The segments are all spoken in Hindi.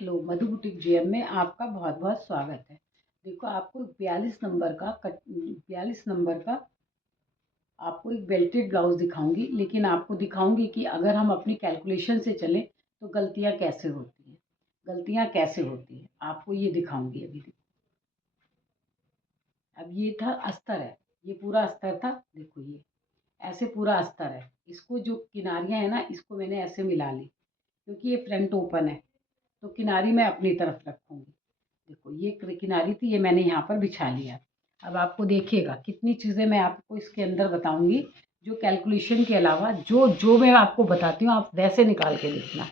हेलो, मधु बुटीक जीएम में आपका बहुत बहुत स्वागत है। देखो, आपको 42 नंबर का आपको एक बेल्टेड ब्लाउज दिखाऊंगी, लेकिन आपको दिखाऊंगी कि अगर हम अपनी कैलकुलेशन से चलें तो गलतियां कैसे होती हैं। आपको ये दिखाऊंगी अभी। अब ये था अस्तर है, ये पूरा अस्तर था। देखो, ये ऐसे पूरा अस्तर है। इसको जो किनारियां है ना, इसको मैंने ऐसे मिला ली, क्योंकि ये फ्रंट ओपन है तो किनारी मैं अपनी तरफ रखूंगी। देखो, ये किनारी थी, ये मैंने यहाँ पर बिछा लिया। अब आपको देखिएगा कितनी चीज़ें मैं आपको इसके अंदर बताऊंगी, जो कैलकुलेशन के अलावा जो जो मैं आपको बताती हूँ आप वैसे निकाल के देखना।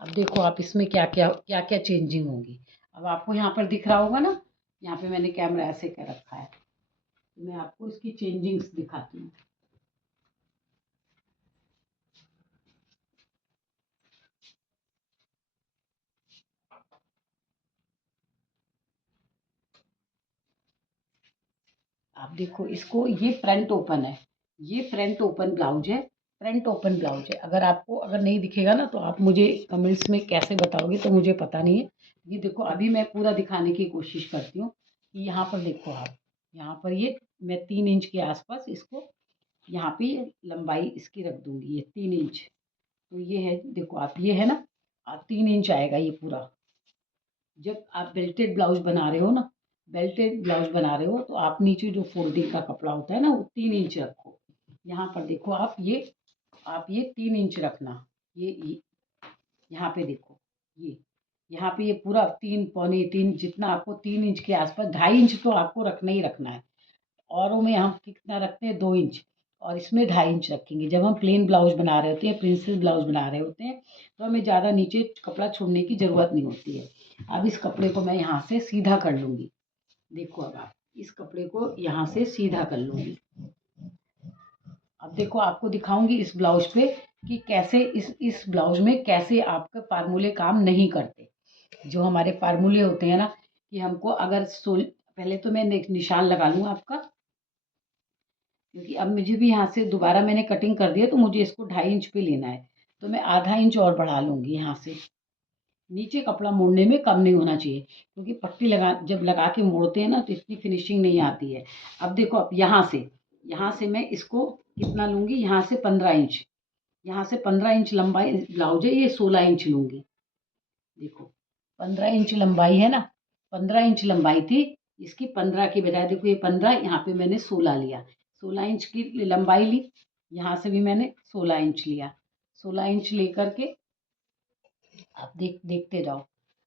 अब देखो, आप इसमें क्या क्या चेंजिंग होगी। अब आपको यहाँ पर दिख रहा होगा ना, यहाँ पे मैंने कैमरा ऐसे कर रखा है, तो मैं आपको इसकी चेंजिंग्स दिखाती हूँ। आप देखो, इसको ये फ्रंट ओपन है, ये फ्रंट ओपन ब्लाउज है। अगर नहीं दिखेगा ना तो आप मुझे कमेंट्स में कैसे बताओगे, तो मुझे पता नहीं है। ये देखो, अभी मैं पूरा दिखाने की कोशिश करती हूँ कि यहाँ पर देखो आप, यहाँ पर ये मैं 3 इंच के आसपास इसको यहाँ पे लंबाई इसकी रख दूंगी, ये 3 इंच। तो ये है, देखो आप, ये है ना, 3 इंच आएगा ये पूरा। जब आप बेल्टेड ब्लाउज बना रहे हो तो आप नीचे जो फोल्डिंग का कपड़ा होता है ना, वो 3 इंच रखो। यहाँ पर देखो आप ये 3 इंच रखना। ये यहाँ पे देखो, ये यहाँ पे ये पूरा 3 पौने 3 जितना आपको 3 इंच के आसपास, 2.5 इंच तो आपको रखना ही रखना है। औरों में हम कितना रखते हैं, 2 इंच, और इसमें 2.5 इंच रखेंगे। जब हम प्लेन ब्लाउज बना रहे होते हैं, प्रिंसेस ब्लाउज बना रहे होते हैं, तो हमें ज़्यादा नीचे कपड़ा छोड़ने की ज़रूरत नहीं होती है। अब इस कपड़े को मैं यहाँ से सीधा कर लूँगी। देखो, अब आप इस कपड़े को यहाँ से सीधा कर लूँगी। अब देखो, आपको दिखाऊंगी इस ब्लाउज पे कि कैसे इस ब्लाउज में कैसे आपके फार्मूले काम नहीं करते। जो हमारे फार्मूले होते हैं ना, कि हमको अगर पहले तो मैं निशान लगा लूँ आपका, क्योंकि अब मुझे भी यहाँ से दोबारा मैंने कटिंग कर दिया, तो मुझे इसको 2.5 इंच पे लेना है। तो मैं आधा इंच और बढ़ा लूँगी यहाँ से। नीचे कपड़ा मोड़ने में कम नहीं होना चाहिए, क्योंकि पट्टी जब लगा के मोड़ते हैं ना तो इतनी फिनिशिंग नहीं आती है। अब देखो, अब यहाँ से मैं इसको कितना लूँगी, यहाँ से 15 इंच। यहाँ से 15 इंच लंबाई ब्लाउज है, ये 16 इंच लूँगी। देखो, 15 इंच लंबाई है ना, 15 इंच लंबाई थी। इसकी 15 की बजाय देखो, ये 15, यहाँ पे मैंने 16 लिया। 16 इंच की लंबाई ली, यहाँ से भी मैंने 16 इंच लिया। 16 इंच लेकर के आप देखते जाओ।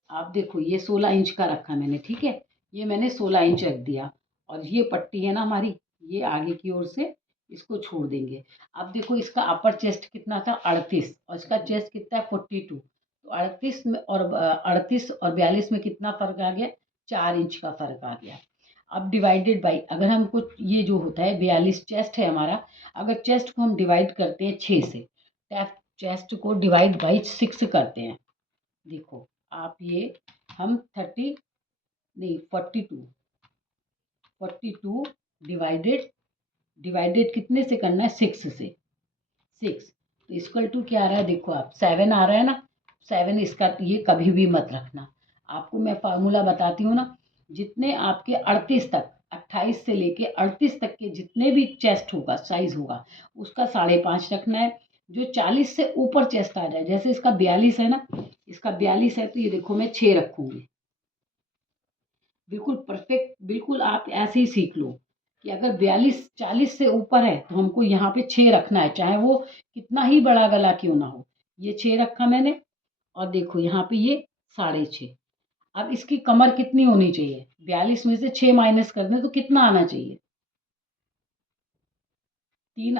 आप देखो, ये 16 इंच का रखा मैंने, ठीक है, ये मैंने 16 इंच रख दिया। और ये पट्टी है ना हमारी, ये आगे की ओर से इसको छोड़ देंगे। अब देखो, इसका अपर चेस्ट कितना था, 38, और इसका चेस्ट कितना है, 42। तो 38 और 42 में कितना फर्क आ गया, 4 इंच का फर्क आ गया। अब डिवाइडेड बाई, अगर हमको ये जो होता है 42 चेस्ट है हमारा, अगर चेस्ट को हम डिवाइड करते हैं 6 से, चेस्ट को डिवाइड बाई 6 करते हैं। देखो आप, ये हम 30 नहीं 42 डिवाइडेड डिवाइडेड कितने से करना है, 6 से। 6 तो इक्वल टू क्या आ रहा है, देखो आप, 7 आ रहा है ना। 7, इसका ये कभी भी मत रखना। आपको मैं फार्मूला बताती हूँ ना, जितने आपके 38 तक, 28 से लेके 38 तक के जितने भी चेस्ट होगा, साइज होगा, उसका 5.5 रखना है। जो 40 से ऊपर चेस्ट आ जाए, जैसे इसका 42 है ना, इसका 42 है, तो ये देखो मैं 6 रखूंगी। बिल्कुल परफेक्ट, बिल्कुल आप ऐसे ही सीख लो कि अगर 42-40 से ऊपर है तो हमको यहाँ पे 6 रखना है, चाहे वो कितना ही बड़ा गला क्यों ना हो। ये 6 रखा मैंने, और देखो यहाँ पे ये 6.5। अब इसकी कमर कितनी होनी चाहिए, 42 में से 6 माइनस कर दें तो कितना आना चाहिए, 3।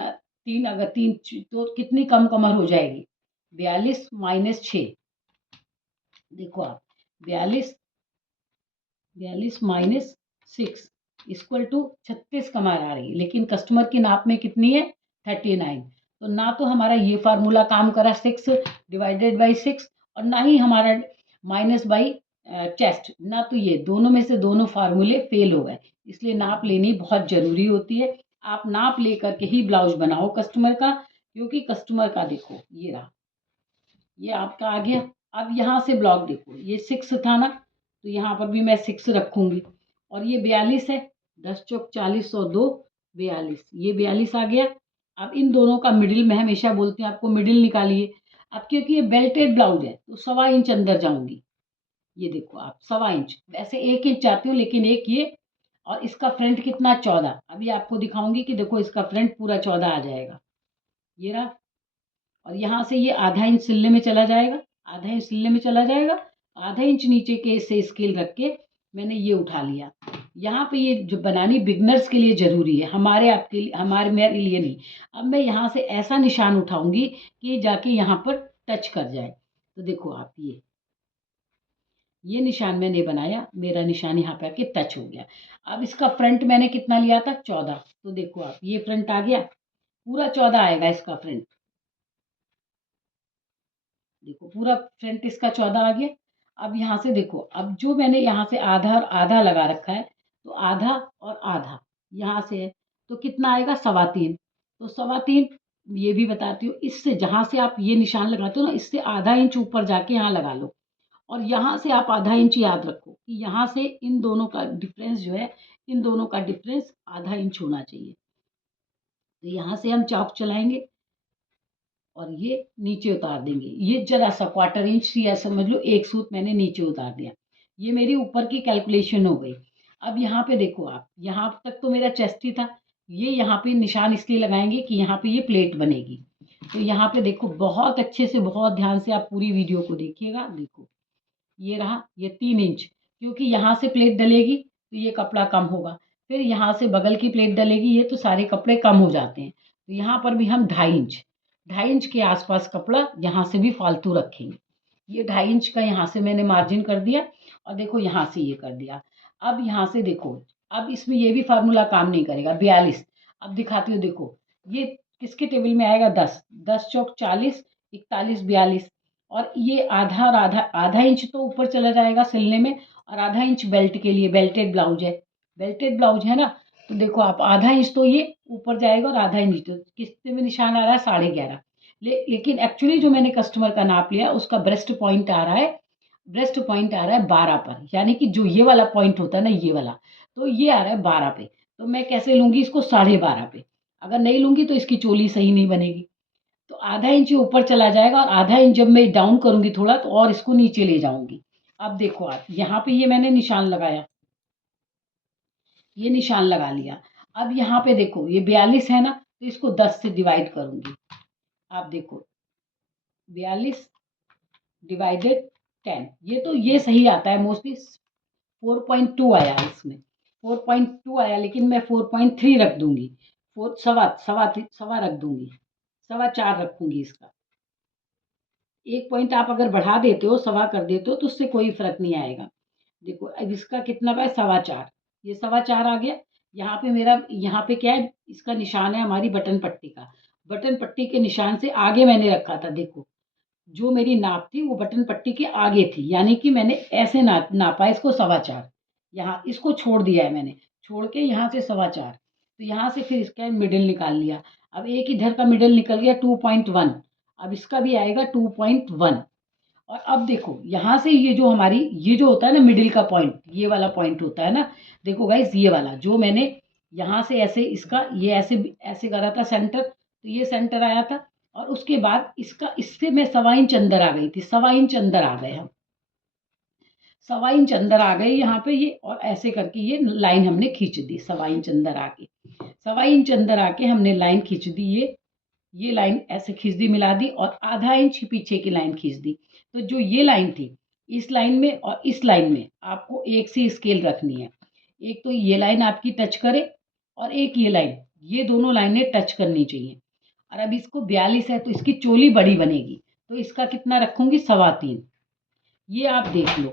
3 अगर 3 तो कितनी कम कमर हो जाएगी, 42 - 6। देखो आप, 42 - 6 इक्वल टू 36 कमर आ रही है, लेकिन कस्टमर की नाप में कितनी है, 39। तो ना तो हमारा ये फार्मूला काम करा, 6 डिवाइडेड बाई 6, और ना ही हमारा माइनस बाई चेस्ट, ना तो ये दोनों में से दोनों फार्मूले फेल हो गए। इसलिए नाप लेनी बहुत ज़रूरी होती है। आप नाप लेकर के ही ब्लाउज बनाओ कस्टमर का, क्योंकि कस्टमर का देखो, ये रहा, ये आपका आ गया, अब यहाँ से ब्लॉक देखो, ये 6 था ना, तो यहाँ पर भी मैं 6 रखूँगी। और ये 42 है, 10 चौक 40 और 2 42, ये 42 आ गया। अब इन दोनों का मिडिल, मैं हमेशा बोलती हूँ आपको मिडिल निकालिए। अब क्योंकि ये बेल्टेड ब्लाउज है तो 1.25 इंच अंदर जाऊँगी। ये देखो आप 1.25 इंच, वैसे 1 इंच चाहती हूँ लेकिन एक ये, और इसका फ्रंट कितना 14। अभी आपको दिखाऊंगी कि देखो इसका फ्रंट पूरा 14 आ जाएगा, ये रहा। और यहाँ से ये आधा इंच सिलने में चला जाएगा, आधा इंच सिलने में चला जाएगा, आधा इंच नीचे के से स्केल रख के मैंने ये उठा लिया। यहाँ पे ये जो बनानी बिगनर्स के लिए ज़रूरी है, हमारे आपके लिए, हमारे मेरे लिए नहीं। अब मैं यहाँ से ऐसा निशान उठाऊंगी कि जाके यहाँ पर टच कर जाए। तो देखो आप, ये निशान मैंने बनाया, मेरा निशान यहाँ पे आके टच हो गया। अब इसका फ्रंट मैंने कितना लिया था, 14। तो देखो आप, ये फ्रंट आ गया, पूरा 14 आएगा इसका फ्रंट। देखो पूरा फ्रंट इसका 14 आ गया। अब यहाँ से देखो, अब जो मैंने यहाँ से आधा और आधा लगा रखा है, तो आधा और आधा यहाँ से है, तो कितना आएगा, 3.25। तो 3.25, ये भी बताती हूँ, इससे जहाँ से आप ये निशान लगाते हो ना, इससे आधा इंच ऊपर जाके यहाँ लगा लो। और यहाँ से आप आधा इंच याद रखो कि यहाँ से इन दोनों का डिफरेंस जो है, इन दोनों का डिफरेंस आधा इंच होना चाहिए। तो यहाँ से हम चाक चलाएंगे और ये नीचे उतार देंगे। ये जरा सा 1/4 इंच या समझ लो एक सूत मैंने नीचे उतार दिया। ये मेरी ऊपर की कैलकुलेशन हो गई। अब यहाँ पे देखो आप, यहाँ तक तो मेरा चेस्ट ही था। ये यहाँ पे निशान इसलिए लगाएंगे कि यहाँ पे ये प्लेट बनेगी। तो यहाँ पे देखो, बहुत अच्छे से, बहुत ध्यान से आप पूरी वीडियो को देखिएगा। देखो ये रहा, ये 3 इंच, क्योंकि यहाँ से प्लेट डलेगी तो ये कपड़ा कम होगा, फिर यहाँ से बगल की प्लेट डलेगी, ये तो सारे कपड़े कम हो जाते हैं। तो यहाँ पर भी हम 2.5 इंच के आसपास कपड़ा यहाँ से भी फालतू रखेंगे। ये 2.5 इंच का यहाँ से मैंने मार्जिन कर दिया, और देखो यहाँ से ये कर दिया। अब यहाँ से देखो, अब इसमें ये भी फार्मूला काम नहीं करेगा। 42, अब दिखाती हूँ, देखो ये किसके टेबल में आएगा, 10, 10 चौक 40, 41, 42। और ये आधा और आधा, आधा इंच तो ऊपर चला जाएगा सिलने में, और आधा इंच बेल्ट के लिए, बेल्टेड ब्लाउज है, बेल्टेड ब्लाउज है ना। तो देखो आप, आधा इंच तो ये ऊपर जाएगा और आधा इंच तो किससे में निशान आ रहा है, 11.5। लेकिन एक्चुअली जो मैंने कस्टमर का नाप लिया, उसका ब्रेस्ट पॉइंट आ रहा है, ब्रेस्ट पॉइंट आ रहा है 12 पर, यानी कि जो ये वाला पॉइंट होता है ना, ये वाला, तो ये आ रहा है 12 पे। तो मैं कैसे लूँगी इसको, 12.5 पे। अगर नहीं लूँगी तो इसकी चोली सही नहीं बनेगी। तो आधा इंच ऊपर चला जाएगा, और आधा इंच जब मैं डाउन करूँगी थोड़ा, तो और इसको नीचे ले जाऊँगी। अब देखो आप, यहाँ पे ये मैंने निशान लगाया, ये निशान लगा लिया। अब यहाँ पे देखो, ये 42 है ना, तो इसको 10 से डिवाइड करूँगी। आप देखो, 42 डिवाइडेड 10, ये तो ये सही आता है मोस्टली। 4.2 आया इसमें, 4.2 आया, लेकिन मैं 4.3 रख दूंगी। सवा सवा सवा रख दूंगी, 4.25 रखूंगी इसका। एक पॉइंट आप अगर बढ़ा देते हो, सवा कर देते हो, तो उससे कोई फर्क नहीं आएगा। देखो अब इसका कितना है, 4.25, ये 4.25 आ गया। यहाँ पे मेरा, यहाँ पे क्या है, इसका निशान है हमारी बटन पट्टी का। बटन पट्टी के निशान से आगे मैंने रखा था, देखो जो मेरी नाप थी वो बटन पट्टी के आगे थी, यानी कि मैंने ऐसे नापा इसको 4.25। यहाँ इसको छोड़ दिया है मैंने, छोड़ के यहाँ से 4.25। तो यहाँ से फिर इसका मिडिल निकाल लिया। अब एक इधर का मिडिल निकल गया 2.1, अब इसका भी आएगा 2.1। और अब देखो यहाँ से ये जो हमारी, ये जो होता है ना मिडिल का पॉइंट, ये वाला पॉइंट होता है ना, देखो गाइस ये वाला जो मैंने यहाँ से ऐसे, इसका ये ऐसे ऐसे करा था सेंटर, तो ये सेंटर आया था। और उसके बाद इसका, इससे मैं 1.25 इंच अंदर आ गई थी, 1.25 इंच अंदर आ गए हम, 1.25 इंच अंदर आ गए यहाँ पे ये, और ऐसे करके ये लाइन हमने खींच दी 1.25 इंच अंदर आके, 1.25 इंच अंदर आके हमने लाइन खींच दी, ये लाइन ऐसे खींच दी, मिला दी, और आधा इंच पीछे की लाइन खींच दी। तो जो ये लाइन थी, इस लाइन में और इस लाइन में आपको एक सी स्केल रखनी है। एक तो ये लाइन आपकी टच करे, और एक ये लाइन, ये दोनों लाइनें टच करनी चाहिए। और अब इसको 42 है तो इसकी चोली बड़ी बनेगी, तो इसका कितना रखूंगी, 3.25। ये आप देख लो।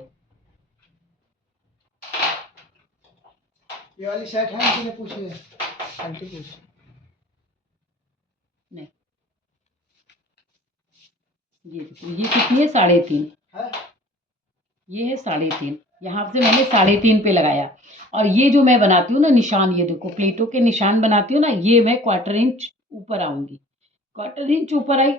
ये वाली शर्ट है, आंटी ने पूछी है, आंटी पूछी नहीं, ये देखो, ये कितनी है, 3.5 है। ये है 3.5। यहाँ से मैंने 3.5 पे लगाया। और ये जो मैं बनाती हूँ ना निशान, ये देखो प्लेटों के निशान बनाती हूँ ना, ये मैं 1/4 इंच ऊपर आऊंगी, 1/4 इंच ऊपर आई,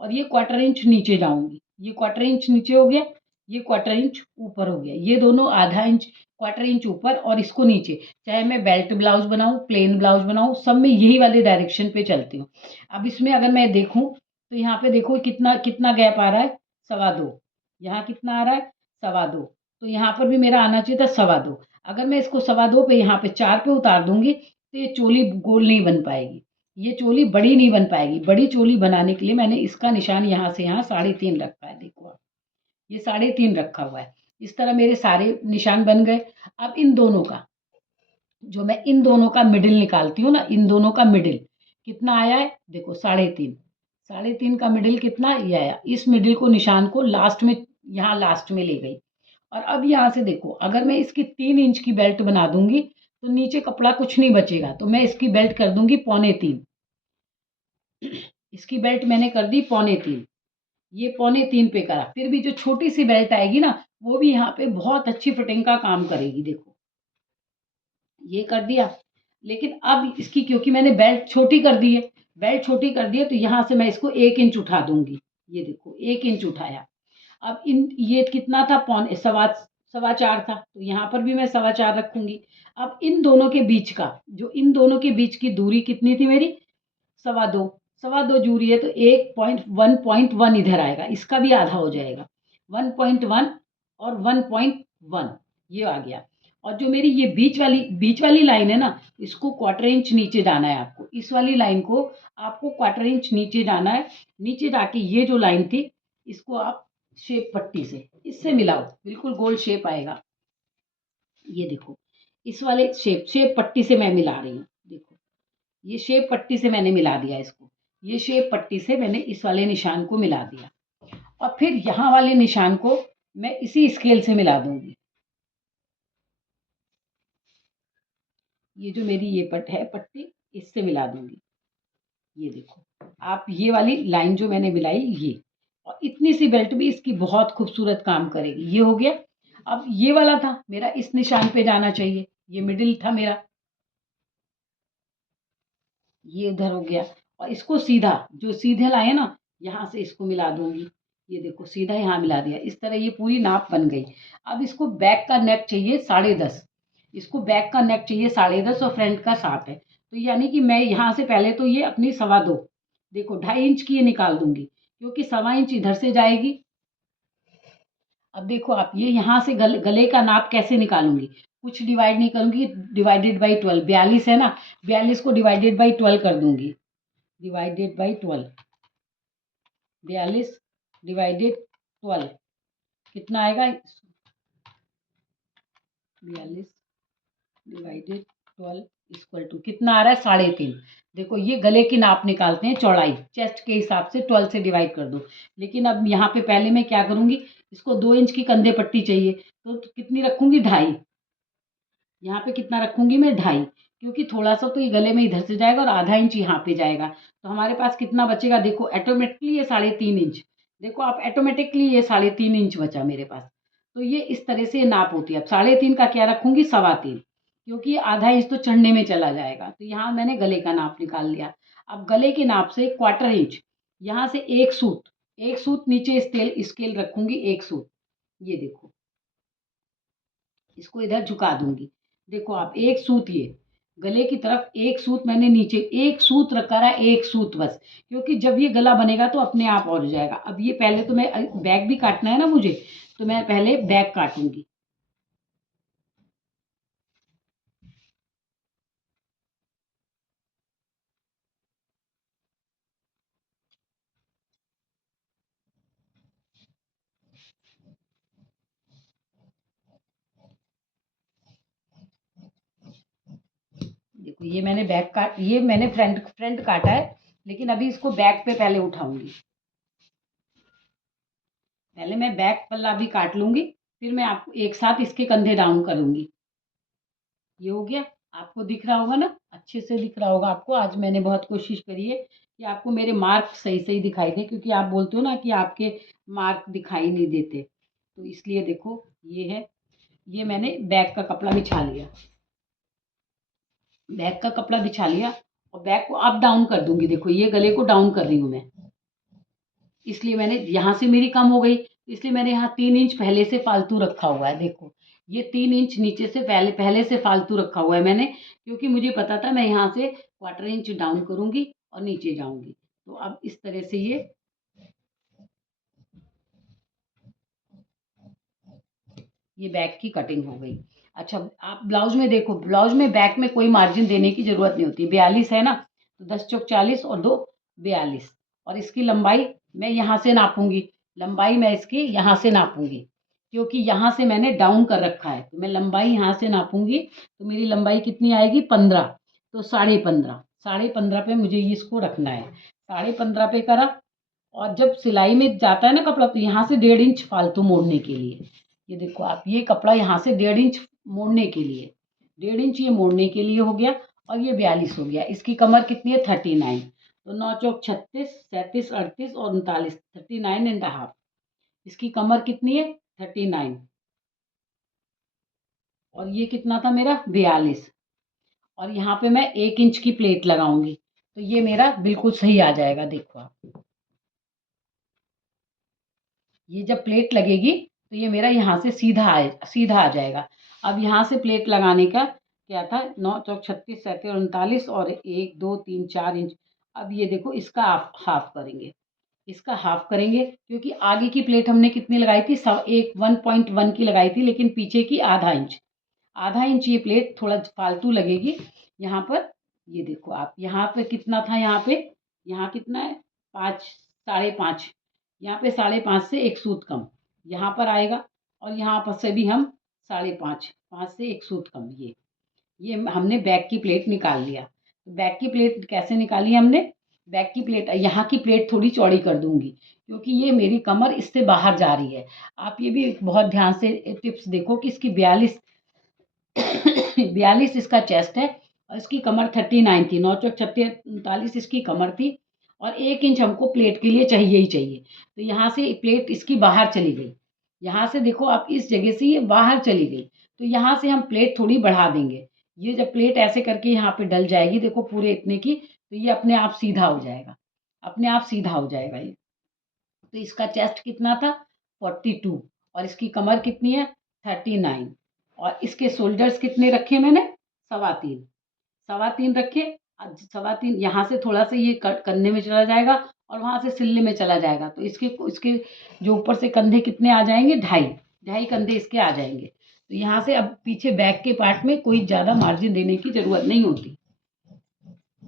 और ये 1/4 इंच नीचे जाऊंगी। ये 1/4 इंच नीचे हो गया, ये 1/4 इंच ऊपर हो गया, ये दोनों आधा इंच 1/4 इंच ऊपर और इसको नीचे। चाहे मैं बेल्ट ब्लाउज बनाऊँ, प्लेन ब्लाउज बनाऊँ, सब में यही वाले डायरेक्शन पे चलती हूँ। अब इसमें अगर मैं देखूँ तो यहाँ पे देखो कितना कितना गैप आ रहा है, 2.25। यहाँ कितना आ रहा है, 2.25। तो यहाँ पर भी मेरा आना चाहिए था 2.25। अगर मैं इसको 2.25 पे यहाँ पे 4 पे उतार दूंगी तो ये चोली गोल नहीं बन पाएगी, ये चोली बड़ी नहीं बन पाएगी। बड़ी चोली बनाने के लिए मैंने इसका निशान यहाँ से यहाँ 3.5 रखा है, देखो आप, ये 3.5 रखा हुआ है। इस तरह मेरे सारे निशान बन गए। अब इन दोनों का, जो मैं इन दोनों का मिडिल निकालती हूँ ना, इन दोनों का मिडिल कितना आया है, देखो 3.5। 3.5 का मिडिल कितना ये आया। इस मिडिल को, निशान को लास्ट में, यहाँ लास्ट में ले गई। और अब यहाँ से देखो, अगर मैं इसकी 3 इंच की बेल्ट बना दूंगी तो नीचे कपड़ा कुछ नहीं बचेगा, तो मैं इसकी बेल्ट कर दूंगी 3.25। इसकी बेल्ट मैंने कर दी 3.25, ये 3.25 पे करा। फिर भी जो छोटी सी बेल्ट आएगी ना, वो भी यहाँ पे बहुत अच्छी फिटिंग का काम करेगी, देखो ये कर दिया। लेकिन अब इसकी, क्योंकि मैंने बेल्ट छोटी कर दी है, बेल्ट छोटी कर दी है, तो यहाँ से मैं इसको 1 इंच उठा दूंगी। ये देखो 1 इंच उठाया। अब इन, ये कितना था, 4.25 था, तो यहाँ पर भी मैं 4.25 रखूंगी। अब इन दोनों के बीच का, जो इन दोनों के बीच की दूरी कितनी थी मेरी, 2.25। 2.25 दूरी है, तो 1.1 इधर आएगा, इसका भी आधा हो जाएगा, 1.1 और 1.1 ये आ गया। और जो मेरी ये बीच वाली लाइन है ना, इसको 1/4 इंच नीचे जाना है आपको। इस वाली लाइन को आपको 1/4 इंच नीचे जाना है। नीचे जाके ये जो लाइन थी, इसको आप शेप पट्टी से इससे मिलाओ, बिल्कुल गोल शेप आएगा। ये देखो, इस वाले शेप पट्टी से मैं मिला रही हूँ, देखो ये शेप पट्टी से मैंने मिला दिया इसको। ये शेप पट्टी से मैंने इस वाले निशान को मिला दिया। और फिर यहाँ वाले निशान को मैं इसी स्केल से मिला दूंगी। ये जो मेरी ये पट्टी, इससे मिला दूंगी। ये देखो आप, ये वाली लाइन जो मैंने मिलाई ये, और इतनी सी बेल्ट भी इसकी बहुत खूबसूरत काम करेगी। ये हो गया। अब ये वाला था मेरा, इस निशान पे जाना चाहिए, ये मिडिल था मेरा, ये उधर हो गया। और इसको सीधा, जो सीधे लाए ना, यहाँ से इसको मिला दूंगी। ये देखो सीधा यहाँ मिला दिया। इस तरह ये पूरी नाप बन गई। अब इसको बैक का नेक चाहिए 10.5, इसको बैक का नेक चाहिए 10.5 और फ्रंट का 7 है। तो यानी कि मैं यहाँ से पहले तो ये अपनी 2.25, देखो 2.5 इंच की ये निकाल दूंगी, क्योंकि 1.25 इंच इधर से जाएगी। अब देखो आप, ये यहाँ से गले का नाप कैसे निकालूंगी, कुछ डिवाइड नहीं करूंगी, डिवाइडेड बाई 12, 42 है ना, 42 को डिवाइडेड बाई 12 कर दूंगी, डिवाइडेड बाई 12, 42 डिवाइडेड 12 कितना आएगा, 42 डिवाइडेड 12 इक्वल टू कितना आ रहा है, 3.5। देखो ये गले की नाप निकालते हैं, चौड़ाई चेस्ट के हिसाब से 12 से डिवाइड कर दो। लेकिन अब यहाँ पे पहले मैं क्या करूँगी, इसको 2 इंच की कंधे पट्टी चाहिए, तो कितनी रखूँगी, 2.5। यहाँ पे कितना रखूँगी मैं, 2.5, क्योंकि थोड़ा सा तो ये गले में इधर से जाएगा और आधा इंच यहाँ पे जाएगा। तो हमारे पास कितना बचेगा, देखो ऑटोमेटिकली ये 3.5 इंच, देखो आप ऑटोमेटिकली ये 3.5 इंच बचा मेरे पास। तो ये इस तरह से नाप होती है। अब 3.5 का क्या रखूँगी, 3.25, क्योंकि आधा इंच तो चढ़ने में चला जाएगा। तो यहाँ मैंने गले का नाप निकाल लिया। अब गले के नाप से 1/4 इंच, यहाँ से एक सूत नीचे स्केल रखूँगी, एक सूत, ये देखो इसको इधर झुका दूंगी। देखो आप, एक सूत, ये गले की तरफ एक सूत मैंने नीचे, एक सूत रखा रहा, एक सूत बस, क्योंकि जब ये गला बनेगा तो अपने आप और जाएगा। अब ये पहले तो मैं बैक भी काटना है ना मुझे, तो मैं पहले बैक काटूंगी। देखो ये मैंने ये मैंने फ्रंट फ्रंट काटा है, लेकिन अभी इसको बैक पे पहले उठाऊंगी। पहले मैं बैक पल्ला भी काट लूंगी, फिर मैं आपको एक साथ इसके कंधे डाउन करूंगी। ये हो गया। आपको दिख रहा होगा ना, अच्छे से दिख रहा होगा आपको। आज मैंने बहुत कोशिश करी है कि आपको मेरे मार्क सही सही दिखाई दे, क्योंकि आप बोलते हो ना कि आपके मार्क दिखाई नहीं देते, तो इसलिए देखो ये है। ये मैंने बैक का कपड़ा बिछा लिया, बैक का कपड़ा बिछा लिया, और बैक को अप डाउन कर दूंगी। देखो ये गले को डाउन कर रही हूँ मैं, इसलिए मैंने यहाँ से मेरी कम हो गई, इसलिए मैंने यहाँ 3 इंच पहले से फालतू रखा हुआ है। देखो ये 3 इंच नीचे से पहले से फालतू रखा हुआ है मैंने, क्योंकि मुझे पता था मैं यहाँ से 1/4 इंच डाउन करूँगी और नीचे जाऊँगी। तो अब इस तरह से ये बैक की कटिंग हो गई। अच्छा, आप ब्लाउज में देखो, ब्लाउज में बैक में कोई मार्जिन देने की ज़रूरत नहीं होती। 42 है ना, तो 10 चौक 40 और 2 42, और इसकी लंबाई मैं यहाँ से नापूंगी। लंबाई मैं इसकी यहाँ से नापूंगी, क्योंकि यहाँ से मैंने डाउन कर रखा है, तो मैं लंबाई यहाँ से नापूंगी। तो मेरी लंबाई कितनी आएगी? 15। तो 15.5 पे मुझे इसको रखना है। 15.5 पे करा, और जब सिलाई में जाता है ना कपड़ा, तो यहाँ से 1.5 इंच फालतू मोड़ने के लिए, ये देखो आप, ये कपड़ा यहाँ से 1.5 इंच मोड़ने के लिए, 1.5 इंच ये मोड़ने के लिए हो गया, और ये 42 हो गया। इसकी कमर कितनी है? 39। तो 9 चौक 36, 37, 38 और 39, 39.5। इसकी कमर कितनी है? 39। और ये कितना था मेरा? 42। और यहाँ पे मैं 1 इंच की प्लेट लगाऊंगी, तो ये मेरा बिल्कुल सही आ जाएगा। देखो आप, ये जब प्लेट लगेगी तो ये मेरा यहाँ से सीधा आ जाएगा। अब यहाँ से प्लेट लगाने का क्या था? 9 चौक 36, 37 और 39, और 1 2 3 4 इंच। अब ये देखो, इसका हाफ करेंगे, इसका हाफ करेंगे, क्योंकि आगे की प्लेट हमने कितनी लगाई थी? 1.1 की लगाई थी, लेकिन पीछे की आधा इंच ये प्लेट थोड़ा फालतू लगेगी यहाँ पर। ये देखो आप, यहाँ पे कितना था? यहाँ कितना है? 5, 5.5। यहाँ पे 5.5 से 1 सूत कम यहाँ पर आएगा, और यहाँ पर से भी हम 5.5, 5 से 1 सूत कम। ये हमने बैक की प्लेट निकाल लिया। बैक की प्लेट कैसे निकाली हमने? बैक की प्लेट, यहाँ की प्लेट थोड़ी चौड़ी कर दूंगी, क्योंकि ये मेरी कमर इससे बाहर जा रही है। आप ये भी बहुत ध्यान से टिप्स देखो कि इसकी 42 42 इसका चेस्ट है, और इसकी कमर 39 थी। 9 चौक 36, 39 इसकी कमर थी, और 1 इंच हमको प्लेट के लिए चाहिए ही चाहिए। तो यहाँ से प्लेट इसकी बाहर चली गई। यहाँ से देखो आप, इस जगह से ये बाहर चली गई, तो यहाँ से हम प्लेट थोड़ी बढ़ा देंगे। ये जब प्लेट ऐसे करके यहाँ पे डल जाएगी, देखो पूरे इतने की, तो ये अपने आप सीधा हो जाएगा, अपने आप सीधा हो जाएगा ये। तो इसका चेस्ट कितना था? 42, और इसकी कमर कितनी है? 39। और इसके शोल्डर्स कितने रखे मैंने? 3.25 रखे। अब 3.25 यहाँ से थोड़ा सा ये कट करने में चला जाएगा, और वहाँ से सिलने में चला जाएगा, तो इसके इसके जो ऊपर से कंधे कितने आ जाएंगे? 2.5 कंधे इसके आ जाएंगे। तो यहाँ से अब पीछे बैक के पार्ट में कोई ज़्यादा मार्जिन देने की ज़रूरत नहीं होती।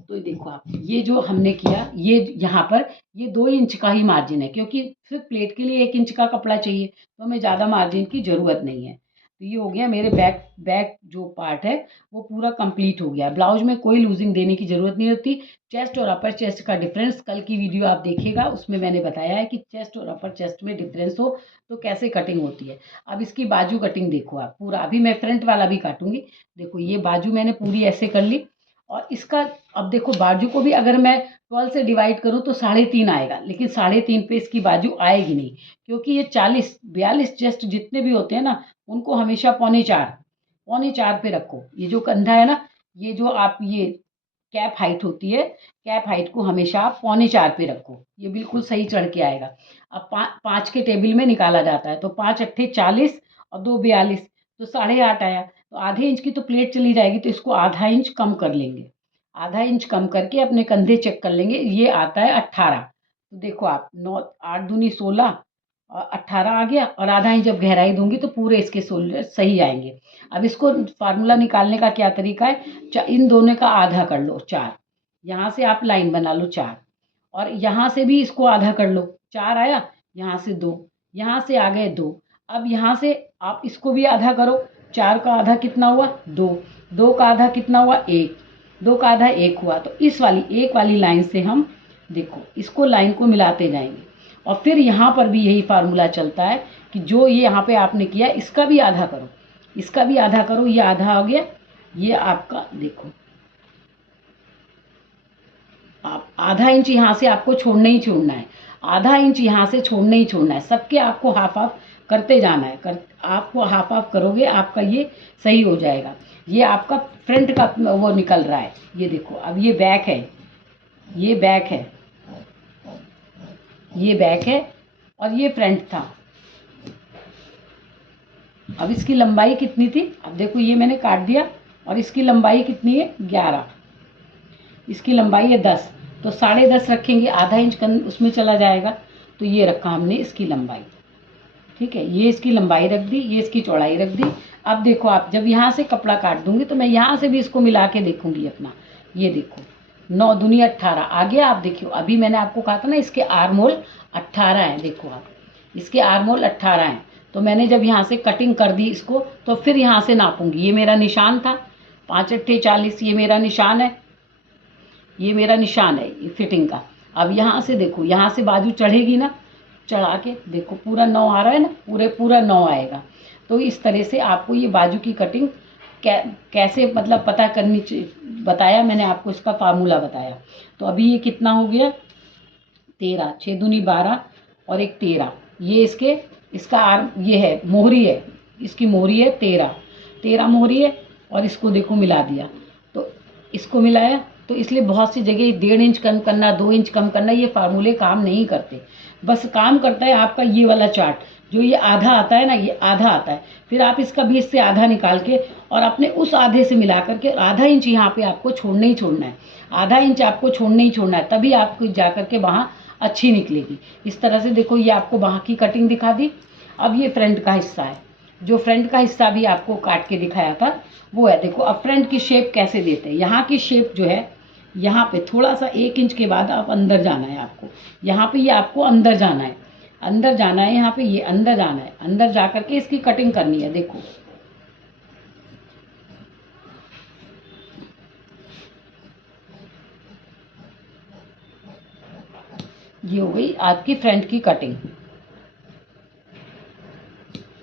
तो देखो आप, ये जो हमने किया, ये यहाँ पर ये 2 इंच का ही मार्जिन है, क्योंकि सिर्फ प्लेट के लिए 1 इंच का कपड़ा चाहिए, तो हमें ज़्यादा मार्जिन की ज़रूरत नहीं है। तो ये हो गया मेरे बैक जो पार्ट है वो पूरा कंप्लीट हो गया। ब्लाउज में कोई लूजिंग देने की ज़रूरत नहीं होती। चेस्ट और अपर चेस्ट का डिफरेंस कल की वीडियो आप देखिएगा, उसमें मैंने बताया है कि चेस्ट और अपर चेस्ट में डिफरेंस हो तो कैसे कटिंग होती है। अब इसकी बाजू कटिंग देखो आप, पूरा अभी मैं फ्रंट वाला भी काटूंगी। देखो ये बाजू मैंने पूरी ऐसे कर ली, और इसका अब देखो, बाजू को भी अगर मैं 12 से डिवाइड करूँ तो 3.5 आएगा, लेकिन 3.5 पे इसकी बाजू आएगी नहीं, क्योंकि ये 40 42 चेस्ट जितने भी होते हैं ना, उनको हमेशा 3.25 पे रखो। ये जो कंधा है ना, ये जो आप ये कैप हाइट होती है, कैप हाइट को हमेशा आप 3.25 पे रखो, ये बिल्कुल सही चढ़ के आएगा। अब 5 के टेबल में निकाला जाता है, तो 5 अट्ठे 40 और 2 42, तो 8.5 आया। तो आधे इंच की तो प्लेट चली जाएगी, तो इसको आधा इंच कम कर लेंगे। आधा इंच कम करके अपने कंधे चेक कर लेंगे, ये आता है 18। तो देखो आप, 9 8 दूनी 16 और 18 आ गया, और आधा इंच जब गहराई दूंगी तो पूरे इसके शोल्डर सही आएंगे। अब इसको फार्मूला निकालने का क्या तरीका है? इन दोनों का आधा कर लो, 4। यहाँ से आप लाइन बना लो 4, और यहाँ से भी इसको आधा कर लो, 4 आया। यहाँ से 2, यहाँ से आ गए 2। अब यहाँ से आप इसको भी आधा करो। 4 का आधा कितना हुआ? 2। 2 का आधा कितना हुआ? 1। 2 का आधा 1 हुआ। तो इस वाली 1 वाली लाइन से हम देखो इसको लाइन को मिलाते जाएंगे, और फिर यहाँ पर भी यही फार्मूला चलता है कि जो ये यहाँ पे आपने किया इसका भी आधा करो, इसका भी आधा करो। ये आधा हो गया, ये आपका देखो, आप आधा इंच यहाँ से आपको छोड़ना ही छोड़ना है, आधा इंच यहाँ से छोड़ना ही छोड़ना है। सबके आपको हाफ हाफ करते जाना है, आपको हाफ हाफ करोगे, आपका ये सही हो जाएगा। ये आपका फ्रंट का वो निकल रहा है, ये देखो। अब ये बैक है, ये बैक है, ये बैक है और ये फ्रंट था। अब इसकी लंबाई कितनी थी, अब देखो ये मैंने काट दिया और इसकी लंबाई कितनी है 11, इसकी लंबाई है 10, तो 10.5 रखेंगे, आधा इंच उसमें चला जाएगा। तो ये रखा हमने इसकी लंबाई, ठीक है, ये इसकी लंबाई रख दी, ये इसकी चौड़ाई रख दी। अब देखो आप जब यहाँ से कपड़ा काट दूंगी तो मैं यहाँ से भी इसको मिला के देखूंगी अपना। ये देखो 9 दूनी 18 आ गया। आप देखियो अभी मैंने आपको कहा था ना इसके आर्मोल 18 हैं, देखो आप इसके आर्मोल 18 हैं। तो मैंने जब यहाँ से कटिंग कर दी इसको तो फिर यहाँ से नापूंगी। ये मेरा निशान था 5 8 40, ये मेरा निशान है, ये मेरा निशान है फिटिंग का। अब यहाँ से देखो, यहाँ से बाजू चढ़ेगी ना, चढ़ा के देखो पूरा 9 आ रहा है ना, पूरा 9 आएगा। तो इस तरह से आपको ये बाजू की कटिंग कैसे मतलब पता करनी बताया मैंने आपको, इसका फार्मूला बताया। तो अभी ये कितना हो गया 13, 6 दूनी 12 और एक 13। ये इसका ये है मोहरी है, इसकी मोहरी है 13 मोहरी है। और इसको देखो मिला दिया, तो इसको मिलाया तो इसलिए बहुत सी जगह 1.5 इंच कम करना, 2 इंच कम करना, ये फार्मूले काम नहीं करते। बस काम करता है आपका ये वाला चार्ट, जो ये आधा आता है ना, ये आधा आता है। फिर आप इसका बीच से आधा निकाल के और अपने उस आधे से मिला करके आधा इंच यहाँ पे आपको छोड़ना ही छोड़ना है, आधा इंच आपको छोड़ना ही छोड़ना है, तभी आपको जा करके वहाँ अच्छी निकलेगी। इस तरह से देखो ये आपको वहाँ की कटिंग दिखा दी। अब ये फ्रंट का हिस्सा है, जो फ्रंट का हिस्सा भी आपको काट के दिखाया था वो है। देखो अब फ्रंट की शेप कैसे देते हैं। यहाँ की शेप जो है, यहाँ पे थोड़ा सा 1 इंच के बाद आप अंदर जाना है आपको, यहाँ पे ये आपको अंदर जाना है, अंदर जाना है, यहाँ पे ये अंदर जाना है, अंदर जा करके इसकी कटिंग करनी है। देखो ये हो गई आपकी फ्रंट की कटिंग,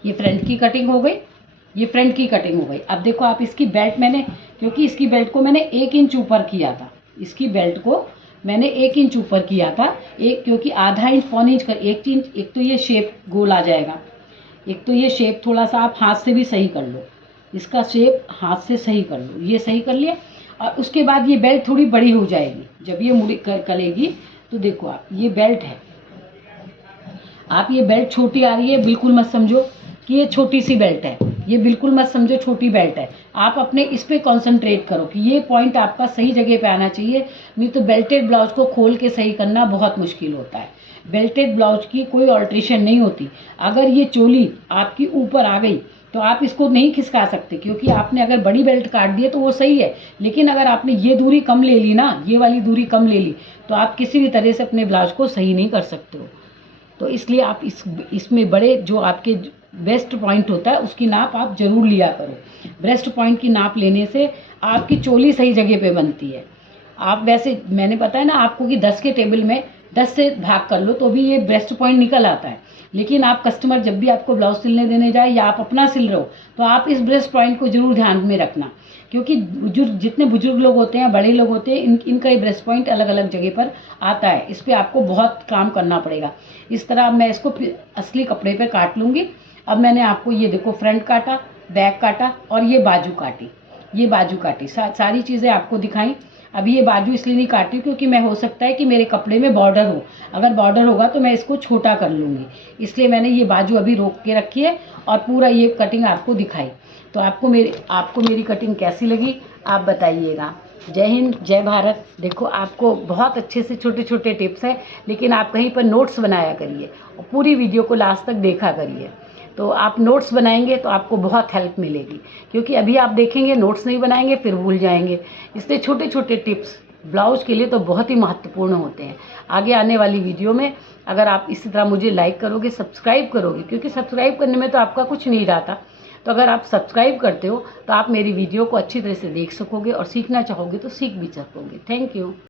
ये फ्रंट की कटिंग हो गई, ये फ्रंट की कटिंग हो गई। अब देखो आप इसकी बेल्ट मैंने, क्योंकि इसकी बेल्ट को मैंने 1 इंच ऊपर किया था, इसकी बेल्ट को मैंने 1 इंच ऊपर किया था, क्योंकि आधा इंच पौने इंच कर 1 इंच, एक तो ये शेप गोल आ जाएगा, एक तो ये शेप थोड़ा सा आप हाथ से भी सही कर लो, इसका शेप हाथ से सही कर लो, ये सही कर लिया। और उसके बाद ये बेल्ट थोड़ी बड़ी हो जाएगी, जब ये मुड़ी करेगी तो देखो आप ये बेल्ट है, आप ये बेल्ट छोटी आ रही है बिल्कुल मत समझो कि ये छोटी सी बेल्ट है, ये बिल्कुल मत समझो छोटी बेल्ट है। आप अपने इस पे कंसंट्रेट करो कि ये पॉइंट आपका सही जगह पे आना चाहिए, नहीं तो बेल्टेड ब्लाउज को खोल के सही करना बहुत मुश्किल होता है। बेल्टेड ब्लाउज की कोई ऑल्ट्रेशन नहीं होती। अगर ये चोली आपकी ऊपर आ गई तो आप इसको नहीं खिसका सकते, क्योंकि आपने अगर बड़ी बेल्ट काट दी है तो वो सही है, लेकिन अगर आपने ये दूरी कम ले ली ना, ये वाली दूरी कम ले ली, तो आप किसी भी तरह से अपने ब्लाउज को सही नहीं कर सकते हो। तो इसलिए आप इसमें बड़े जो आपके वेस्ट पॉइंट होता है उसकी नाप आप जरूर लिया करो। ब्रेस्ट पॉइंट की नाप लेने से आपकी चोली सही जगह पे बनती है। आप वैसे मैंने बताया ना आपको कि 10 के टेबल में 10 से भाग कर लो तो भी ये ब्रेस्ट पॉइंट निकल आता है, लेकिन आप कस्टमर जब भी आपको ब्लाउज सिलने देने जाए या आप अपना सिल रहे हो तो आप इस ब्रेस्ट पॉइंट को जरूर ध्यान में रखना, क्योंकि जितने बुजुर्ग लोग होते हैं, बड़े लोग होते हैं, इनका ये ब्रेस्ट पॉइंट अलग अलग जगह पर आता है। इस पर आपको बहुत काम करना पड़ेगा। इस तरह अब मैं इसको असली कपड़े पे काट लूँगी। अब मैंने आपको ये देखो फ्रंट काटा, बैक काटा और ये बाजू काटी, ये बाजू काटी, सारी चीज़ें आपको दिखाई। अभी ये बाजू इसलिए नहीं काटी क्योंकि मैं हो सकता है कि मेरे कपड़े में बॉर्डर हो, अगर बॉर्डर होगा तो मैं इसको छोटा कर लूँगी, इसलिए मैंने ये बाजू अभी रोक के रखी है और पूरा ये कटिंग आपको दिखाई। तो आपको मेरी कटिंग कैसी लगी आप बताइएगा। जय हिंद, जय भारत। देखो आपको बहुत अच्छे से छोटे छोटे टिप्स हैं, लेकिन आप कहीं पर नोट्स बनाया करिए और पूरी वीडियो को लास्ट तक देखा करिए। तो आप नोट्स बनाएंगे तो आपको बहुत हेल्प मिलेगी, क्योंकि अभी आप देखेंगे नोट्स नहीं बनाएंगे फिर भूल जाएंगे। इसलिए छोटे छोटे टिप्स ब्लाउज के लिए तो बहुत ही महत्वपूर्ण होते हैं। आगे आने वाली वीडियो में अगर आप इसी तरह मुझे लाइक करोगे, सब्सक्राइब करोगे, क्योंकि सब्सक्राइब करने में तो आपका कुछ नहीं रहता, तो अगर आप सब्सक्राइब करते हो तो आप मेरी वीडियो को अच्छी तरह से देख सकोगे और सीखना चाहोगे तो सीख भी सकोगे। Thank you.